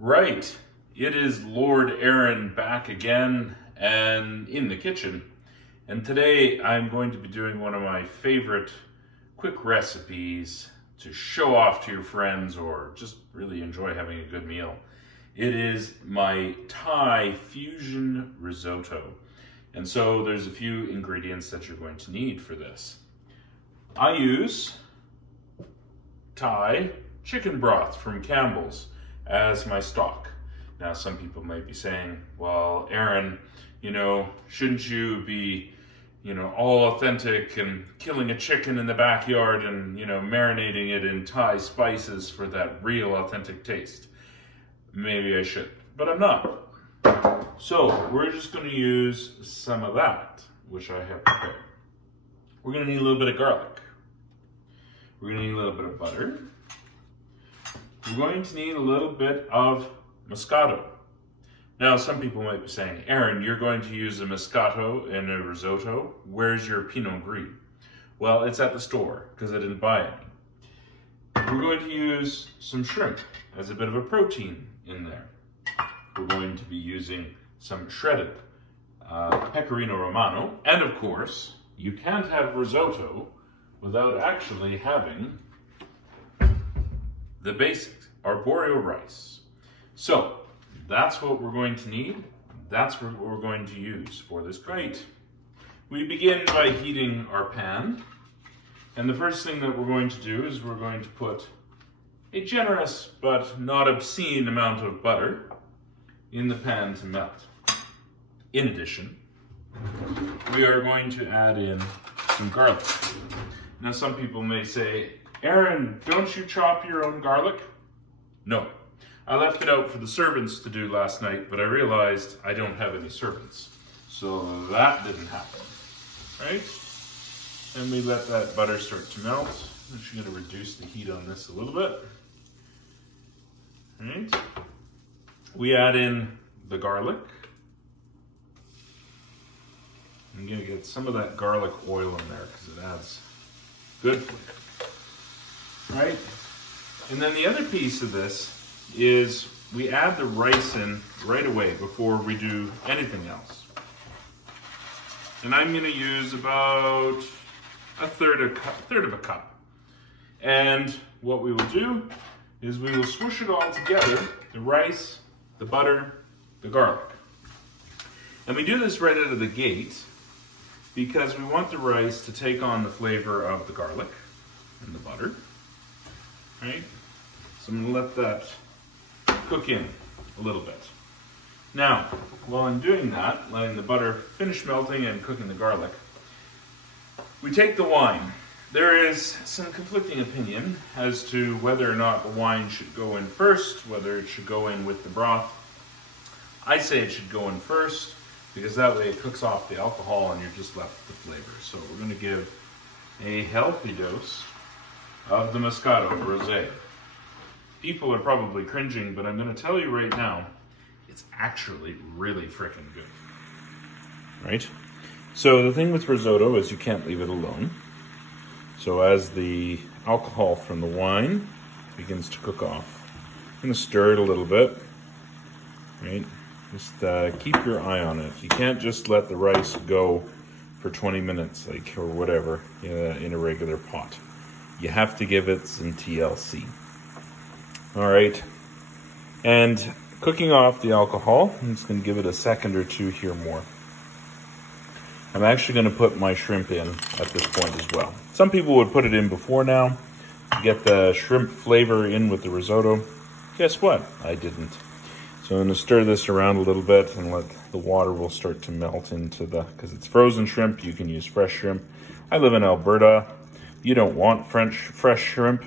Right, it is Lord Aaron back again and in the kitchen. And today I'm going to be doing one of my favorite quick recipes to show off to your friends or just really enjoy having a good meal. It is my Thai fusion risotto. And so there's a few ingredients that you're going to need for this. I use Thai chicken broth from Campbell's as my stock. Now, some people might be saying, well, Aaron, shouldn't you be, all authentic and killing a chicken in the backyard and, marinating it in Thai spices for that real authentic taste? Maybe I should, but I'm not. So we're just going to use some of that, which I have prepared. We're going to need a little bit of garlic. We're going to need a little bit of butter. We're going to need a little bit of Moscato. Now, some people might be saying, Aaron, you're going to use a Moscato in a risotto. Where's your Pinot Gris? Well, it's at the store because I didn't buy any. We're going to use some shrimp as a bit of a protein in there. We're going to be using some shredded pecorino romano. And of course, you can't have risotto without actually having the basics, arborio rice. So that's what we're going to need. That's what we're going to use for this. Great. We begin by heating our pan. And the first thing that we're going to do is we're going to put a generous but not obscene amount of butter in the pan to melt. In addition, we are going to add in some garlic. Now, some people may say, Aaron, don't you chop your own garlic? No. I left it out for the servants to do last night, but I realized I don't have any servants. So that didn't happen, right? And we let that butter start to melt. I'm just going to reduce the heat on this a little bit. All right. We add in the garlic. I'm going to get some of that garlic oil in there because it adds good flavor. Right? And then the other piece of this is we add the rice in right away before we do anything else. And I'm going to use about a third of a cup. And what we will do is we will swoosh it all together, the rice, the butter, the garlic. And we do this right out of the gate because we want the rice to take on the flavor of the garlic and the butter. Right? So I'm going to let that cook in a little bit. Now, while I'm doing that, letting the butter finish melting and cooking the garlic, we take the wine. There is some conflicting opinion as to whether or not the wine should go in first, whether it should go in with the broth. I say it should go in first because that way it cooks off the alcohol and you're just left with the flavor. So we're going to give a healthy dose of the Moscato Rosé. People are probably cringing, but I'm going to tell you right now, it's actually really freaking good. Right? So the thing with risotto is you can't leave it alone. So as the alcohol from the wine begins to cook off, I'm going to stir it a little bit. Right? Just keep your eye on it. You can't just let the rice go for 20 minutes, or whatever, in a regular pot. You have to give it some TLC. All right. And cooking off the alcohol, I'm just going to give it a second or two here more. I'm actually going to put my shrimp in at this point as well. Some people would put it in before now to get the shrimp flavor in with the risotto. Guess what? I didn't. So I'm going to stir this around a little bit and let the water will start to melt into because it's frozen shrimp, you can use fresh shrimp. I live in Alberta. You don't want fresh shrimp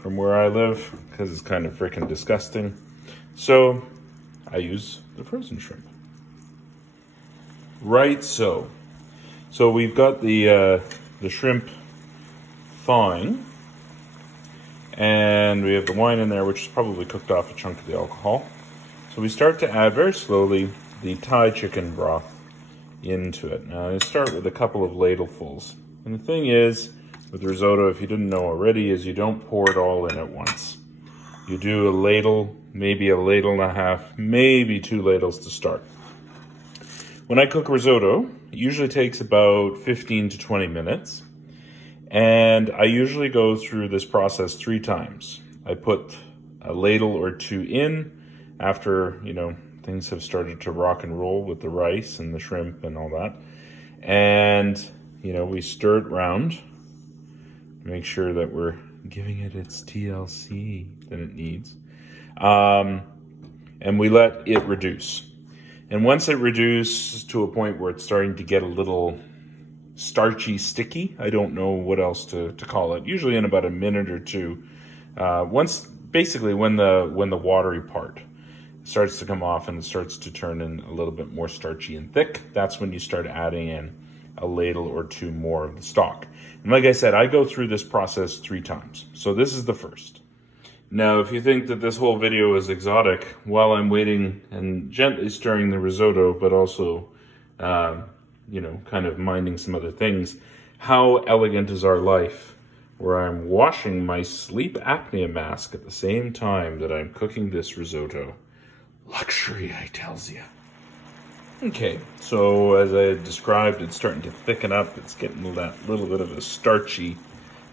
from where I live because it's kind of freaking disgusting. So I use the frozen shrimp. Right, so we've got the shrimp thawing, and we have the wine in there, which is probably cooked off a chunk of the alcohol. So we start to add very slowly the Thai chicken broth into it. Now I start with a couple of ladlefuls. And the thing is, with risotto, if you didn't know already, is you don't pour it all in at once. You do a ladle, maybe a ladle and a half, maybe 2 ladles to start. When I cook risotto, it usually takes about 15 to 20 minutes. And I usually go through this process 3 times. I put a ladle or 2 in after, you know, things have started to rock and roll with the rice and the shrimp and all that. And, you know, we stir it round, make sure that we're giving it its TLC that it needs. And we let it reduce. And once it reduces to a point where it's starting to get a little starchy, sticky, I don't know what else to call it, usually in about a minute or 2, basically when the watery part starts to come off and it starts to turn in a little bit more starchy and thick, that's when you start adding in a ladle or 2 more of the stock. And like I said, I go through this process 3 times. So this is the first. Now, if you think that this whole video is exotic, while I'm waiting and gently stirring the risotto, but also, you know, kind of minding some other things, how elegant is our life where I'm washing my sleep apnea mask at the same time that I'm cooking this risotto. Luxury, I tells ya. Okay, so as I described, it's starting to thicken up. It's getting that little bit of a starchy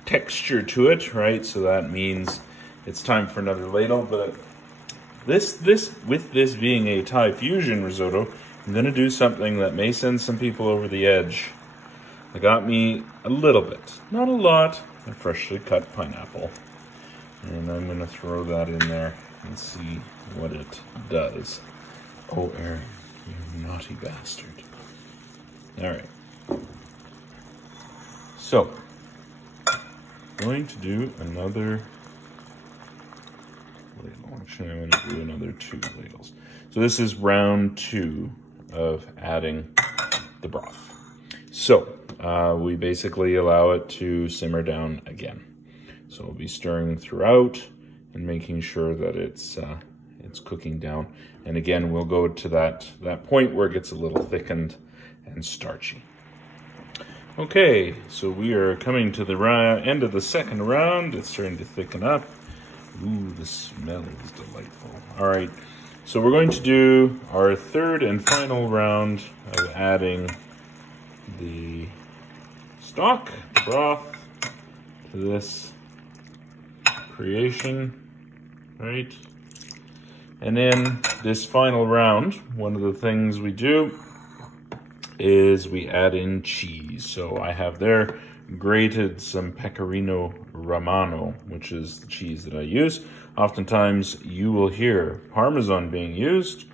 texture to it, right? So that means it's time for another ladle. But with this being a Thai fusion risotto, I'm gonna do something that may send some people over the edge. I got me a little bit, not a lot, a freshly cut pineapple. And I'm gonna throw that in there and see what it does. Oh, Aaron, you naughty bastard. All right. So, going to do another ladle. Actually, I'm gonna do another 2 ladles. So this is round 2 of adding the broth. So, we basically allow it to simmer down again. So we'll be stirring throughout and making sure that it's cooking down. And again, we'll go to that point where it gets a little thickened and starchy. Okay, so we are coming to the end of the second round. It's starting to thicken up. Ooh, the smell is delightful. All right, so we're going to do our 3rd and final round of adding the stock, broth, to this creation, right? And in this final round, one of the things we do is we add in cheese. So I have there grated some Pecorino Romano, which is the cheese that I use. Oftentimes you will hear Parmesan being used,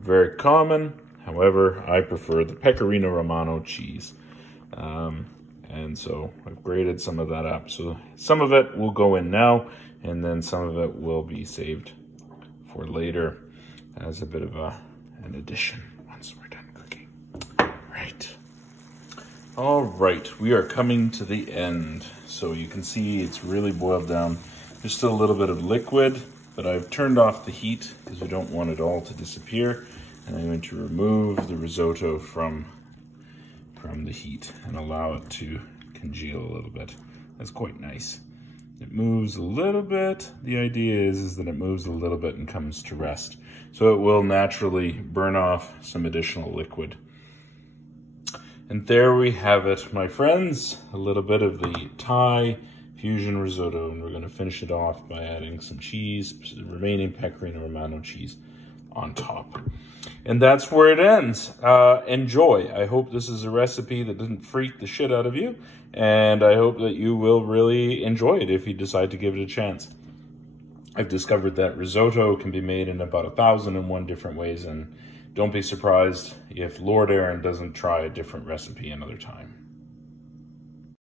very common. However, I prefer the Pecorino Romano cheese. And so I've grated some of that up. So some of it will go in now, and then some of it will be saved for later as a bit of an addition once we're done cooking. Right. All right, we are coming to the end. So you can see it's really boiled down. There's still a little bit of liquid, but I've turned off the heat because we don't want it all to disappear. And I'm going to remove the risotto from the heat and allow it to congeal a little bit. That's quite nice. It moves a little bit. The idea is that it moves a little bit and comes to rest. So it will naturally burn off some additional liquid. And there we have it, my friends. A little bit of the Thai fusion risotto, and we're going to finish it off by adding some cheese, the remaining Pecorino Romano cheese on top. And that's where it ends. Enjoy. I hope this is a recipe that didn't freak the shit out of you, and I hope that you will really enjoy it if you decide to give it a chance. I've discovered that risotto can be made in about 1,001 different ways, and don't be surprised if Lord Aaron doesn't try a different recipe another time.